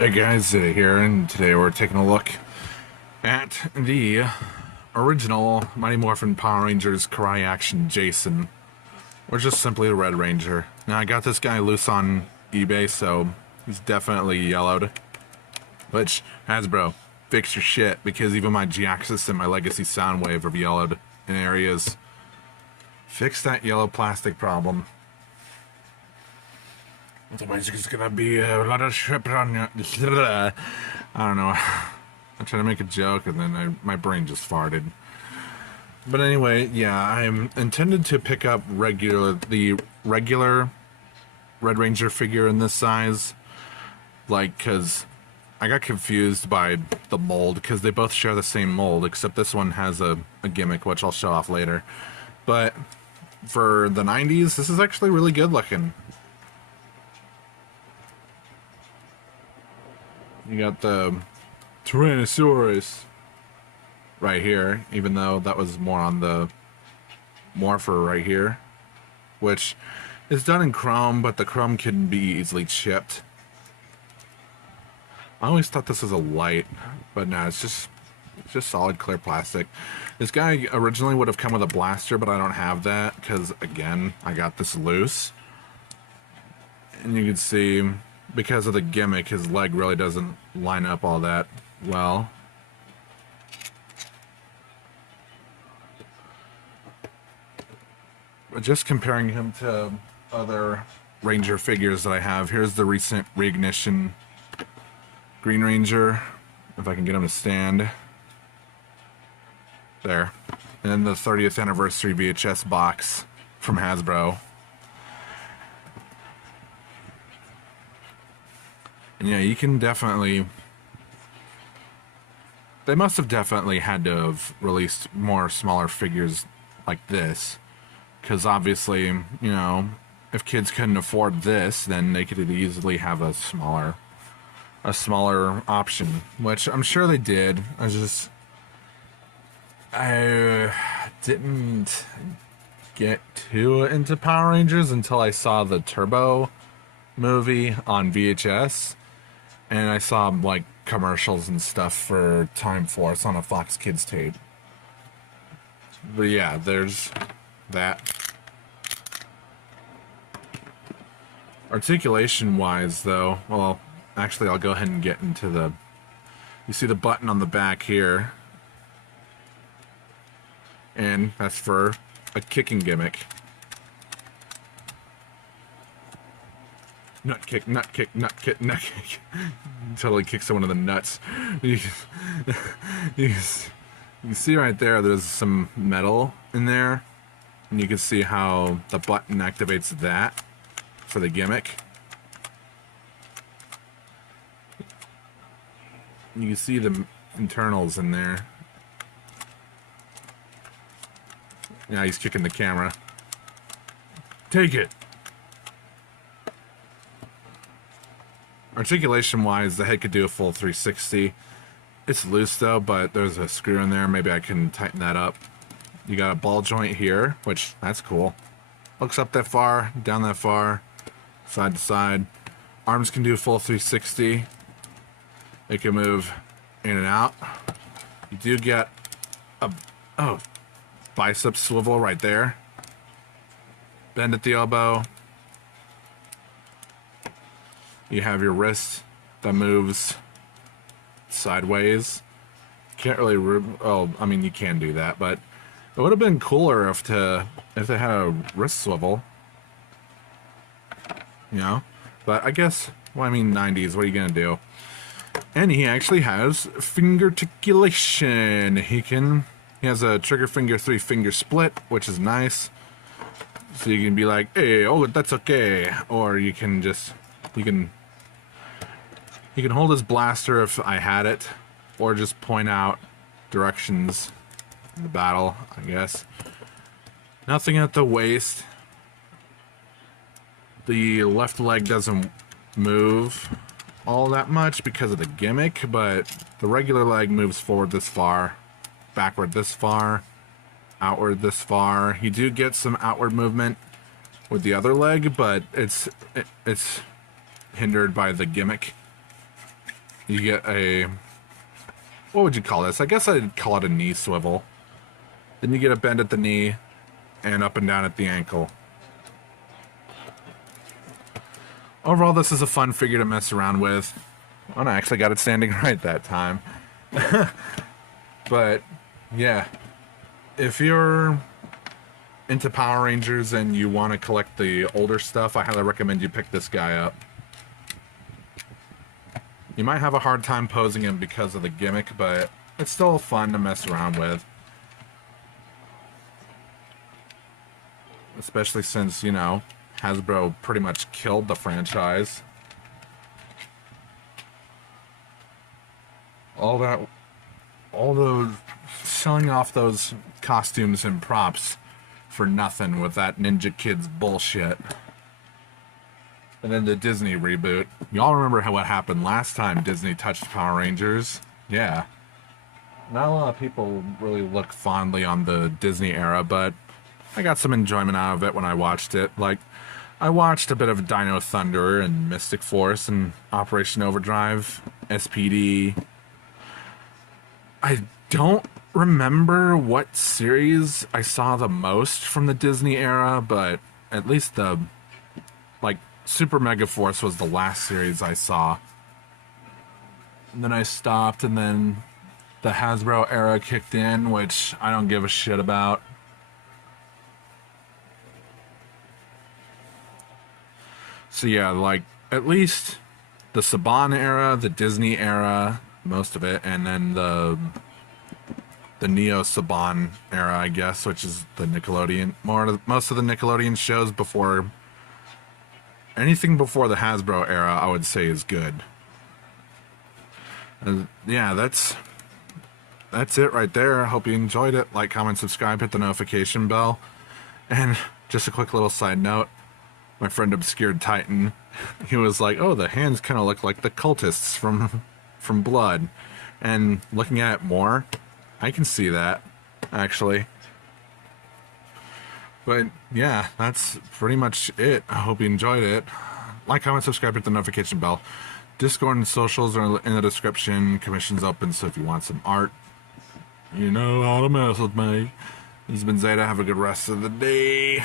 Hey guys, Zeta here, and today we're taking a look at the original Mighty Morphin Power Rangers Karai Action Jason, or just simply the Red Ranger. Now, I got this guy loose on eBay, so he's definitely yellowed. Which, Hasbro, fix your shit, because even my G-Axis and my Legacy Soundwave are yellowed in areas. Fix that yellow plastic problem. Otherwise, it's gonna be a lot of shit on you. I don't know. I tried to make a joke and then my brain just farted. But anyway, yeah, I'm intended to pick up the regular Red Ranger figure in this size. Like, because I got confused by the mold, because they both share the same mold, except this one has a gimmick, which I'll show off later. But for the 90s, this is actually really good looking. You got the Tyrannosaurus right here, even though that was more on the Morpher right here, which is done in chrome, but the chrome can be easily chipped. I always thought this was a light, but no, it's just solid clear plastic. This guy originally would have come with a blaster, but I don't have that because, again, I got this loose. And you can see, because of the gimmick, his leg really doesn't line up all that well. But just comparing him to other Ranger figures that I have, here's the recent Reignition Green Ranger, if I can get him to stand. There. And then the 30th anniversary VHS box from Hasbro. And yeah, you can definitely... They must have definitely had to have released more smaller figures like this. Because obviously, you know, if kids couldn't afford this, then they could easily have a smaller option. Which I'm sure they did. I didn't get too into Power Rangers until I saw the Turbo movie on VHS. And I saw, like, commercials and stuff for Time Force on a Fox Kids tape. But yeah, there's that. Articulation-wise, though, well, actually, I'll go ahead and get into the... You see the button on the back here. And that's for a kicking gimmick. Nut kick, nut kick, nut kick, nut kick. Totally kick someone in the nuts. You see right there, there's some metal in there. And you can see how the button activates that for the gimmick. You can see the internals in there. Now he's kicking the camera. Take it! Articulation-wise, the head could do a full 360. It's loose, though, but there's a screw in there. Maybe I can tighten that up. You got a ball joint here, which, that's cool. Looks up that far, down that far, side to side. Arms can do a full 360. They can move in and out. You do get a bicep swivel right there. Bend at the elbow. You have your wrist that moves sideways. Can't really... Oh, I mean, you can do that, but it would have been cooler if they had a wrist swivel. You know? But I guess, well, I mean, 90s, what are you going to do? And he actually has finger articulation. He has a trigger finger 3-finger split, which is nice. So you can be like, hey, oh, that's okay. Or you can just... He can hold his blaster if I had it, or just point out directions in the battle, I guess. Nothing at the waist. The left leg doesn't move all that much because of the gimmick, but the regular leg moves forward this far, backward this far, outward this far. You do get some outward movement with the other leg, but it's hindered by the gimmick. you get a, what would you call this? I guess I'd call it a knee swivel. Then you get a bend at the knee and up and down at the ankle. Overall, this is a fun figure to mess around with. Oh, no, I actually got it standing right that time. But, yeah. If you're into Power Rangers and you want to collect the older stuff, I highly recommend you pick this guy up. You might have a hard time posing him because of the gimmick, but it's still fun to mess around with. Especially since, you know, Hasbro pretty much killed the franchise. All those selling off those costumes and props for nothing with that Ninja Kids bullshit. And then the Disney reboot. Y'all remember what happened last time Disney touched Power Rangers? Yeah. Not a lot of people really look fondly on the Disney era, but I got some enjoyment out of it when I watched it. Like, I watched a bit of Dino Thunder and Mystic Force and Operation Overdrive, SPD. I don't remember what series I saw the most from the Disney era, but at least the, like, Super Mega Force was the last series I saw. And then I stopped, and then the Hasbro era kicked in, which I don't give a shit about. So yeah, like, at least the Saban era, the Disney era, most of it, and then the Neo Saban era, I guess, which is the Nickelodeon, most of the Nickelodeon shows before, anything before the Hasbro era, I would say is good. Yeah, that's it right there. I hope you enjoyed it. Like, comment, subscribe, hit the notification bell. And just a quick little side note, my friend Obscured Titan, he was like, oh, the hands kind of look like the cultists from Blood. And looking at it more, I can see that, actually. But yeah, that's pretty much it. I hope you enjoyed it. Like, comment, subscribe, hit the notification bell. Discord and socials are in the description. Commission's open, so if you want some art, you know how to mess with me. This has been Zeta. Have a good rest of the day.